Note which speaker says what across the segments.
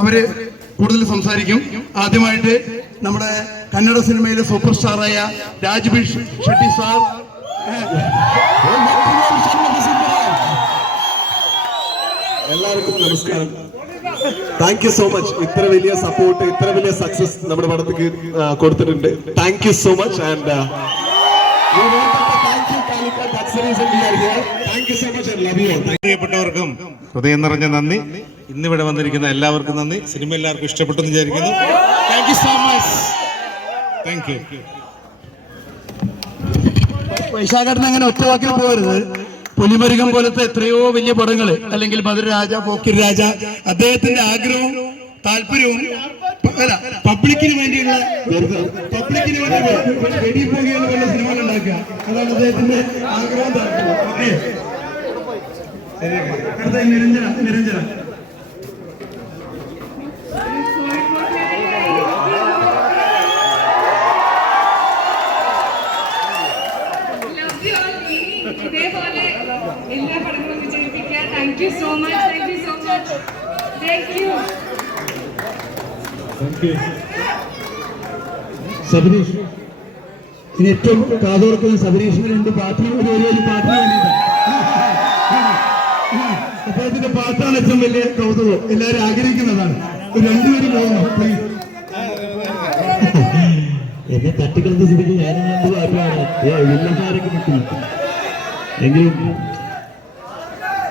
Speaker 1: അവർ കൂടുതൽ സംസാരിക്കും. ആദ്യമായിട്ട് നമ്മുടെ കന്നഡ സിനിമയിലെ സൂപ്പർ സ്റ്റാറായ രാജ്ബി ഷെട്ടി സാർ.
Speaker 2: എല്ലാവർക്കും നമസ്കാരം. താങ്ക് യു സോ മച്ച് ഇത്ര വലിയ സപ്പോർട്ട് ഇത്ര വലിയ സക്സസ് നമ്മുടെ പടത്തേക്ക് കൊടുത്തിട്ടുണ്ട്. Thank you so much and thank you so much and love you
Speaker 3: പ്രിയപ്പെട്ടവർക്കും ഹൃദയം നിറഞ്ഞ നന്ദി. ഇന്നിവിടെ വന്നിരിക്കുന്ന എല്ലാവർക്കും നന്ദി. സിനിമ എല്ലാവർക്കും ഇഷ്ടപ്പെട്ടെന്ന് വിചാരിക്കുന്നു. Thank you so much thank you
Speaker 1: വൈശാഖട്ടൻ അങ്ങനെ ഒറ്റവാക്കിൽ പോകരുത്. പുലിമരുകം പോലത്തെ എത്രയോ വലിയ പടങ്ങൾ അല്ലെങ്കിൽ മധുരരാജ പോക്കിർ രാജ അദ്ദേഹത്തിന്റെ ആഗ്രഹവും താല്പര്യവും അല്ല പബ്ലിക്കിന് വേണ്ടിയുള്ള പബ്ലിക്കിന് വേണ്ടി വെടി പോകുകയുള്ള പോലെ സിനിമകൾ ഉണ്ടാക്കുക. അതാണ് അദ്ദേഹത്തിന്റെ ആഗ്രഹം താല്പര്യം നിരഞ്ജന നിരഞ്ജന.
Speaker 4: ഇതേപോലെ എല്ലാ പടങ്ങളും വിജയിപ്പിക്കുക. Thank you so much thank you so much thank you
Speaker 1: Sabareesh ഇനി ഏറ്റവും കാതോർക്കുന്ന സബരീഷിന് രണ്ട് പാട്ടിന് ഒരു ഒരു ഒരു പാട്ടിന് വേണ്ടിയിട്ടാണ്. അദ്ദേഹത്തിന്റെ പാട്ടാണ് ഏറ്റവും വലിയ കൗതുകം. എല്ലാവരും ആഗ്രഹിക്കുന്നതാണ്. രണ്ടുപേരും പോകുന്നു
Speaker 5: എന്നെ തട്ടിക്കളഞ്ഞ സ്ഥിതിക്ക് ഞാനും ഞാൻ പാട്ടാണ് എങ്കിലും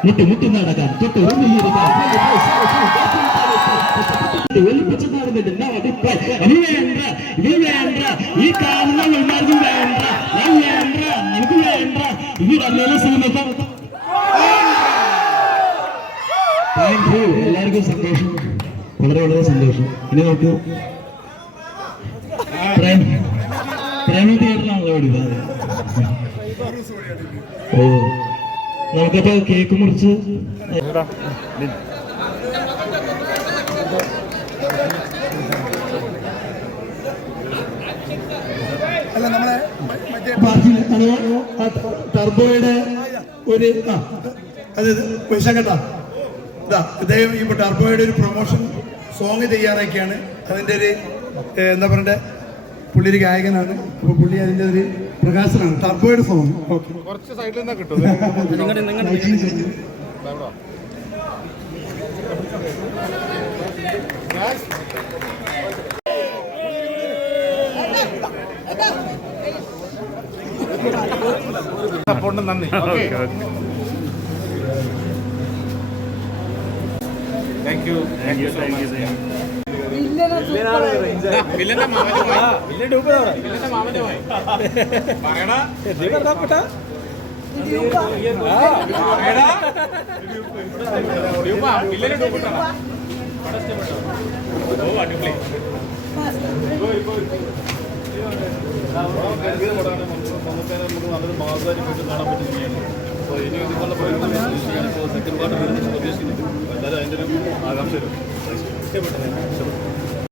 Speaker 5: മുട്ടി മുട്ടി നടക്കാൻ തൊട്ട് ഉറുമ്പിലിരിക്കാൻ ഒലിപ്പിച്ച് നടന്നിട്ട് എന്നാ അടിപ്പ ഇനി വേണ്ട ഇനി വേണ്ട ഈ കാണുന്ന ഉൾമാർക്കും വേണ്ട ഞാൻ വേണ്ട എനിക്ക് വേണ്ട ഇനി രണ്ടു സിനിമ താങ്ക് യു എല്ലാവർക്കും സന്തോഷം വളരെ വളരെ സന്തോഷം ഇനി നമുക്ക് പ്രേം പ്രേമ തിയേറ്ററിലാണല്ലോ ഓടിയത് ഓ നമുക്കപ്പോ കേക്ക് മുറിച്ച്.
Speaker 1: ടർബോയുടെ ഒരു അതായത് അത് വൈശാഖട്ടാ ഇതാ ഇദ്ദേഹം ഈ ടർബോയുടെ ഒരു പ്രൊമോഷൻ സോങ് തയ്യാറാക്കിയാണ്. അതിന്റെ ഒരു എന്താ പറയണ്ടേ? പുള്ളി ഒരു ഗായകനാണ്. അപ്പോൾ പുള്ളി അതിന്റെ ഒരു പ്രകാശനാണ്. ടർബോയുടെ സോങ് ഓക്കെ.
Speaker 3: കുറച്ച് സൈഡിൽ നിന്നാ കിട്ടും സപ്പോർട്ടിന് നന്ദി. Thank you thank you so much വില്ലന്റെ മാമന്റെ പോയി വില്ലന്റെ മാമന്റെ പോയി പറയടാ. പറയടാ ഡ്യൂപ്പാ, വില്ലന്റെ ഡ്യൂപ്പ് ഇട്ടോടാ. പടം ഇഷ്ടപ്പെട്ടോ? ഓ അടിപൊളി.
Speaker 6: സെക്കൻഡ് പാർട്ട് വരുന്നത് പ്രതീക്ഷിക്കുന്നു എന്തായാലും അതിന്റെ ഒരു ആകാംക്ഷ വരും ഇഷ്ടപ്പെട്ടത്. ഇഷ്ടപ്പെട്ടു